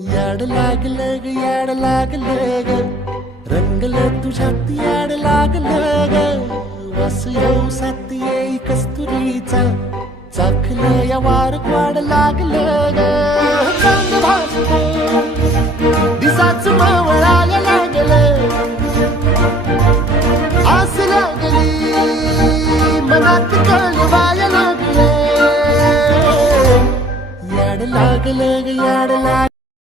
याड लागलं ग याड लागलं ग रंगलं तुझ्यात याड लागलं ग वास येऊ साथ येई कस्तुरीचा चाखलं या वार वाढ लागलं ग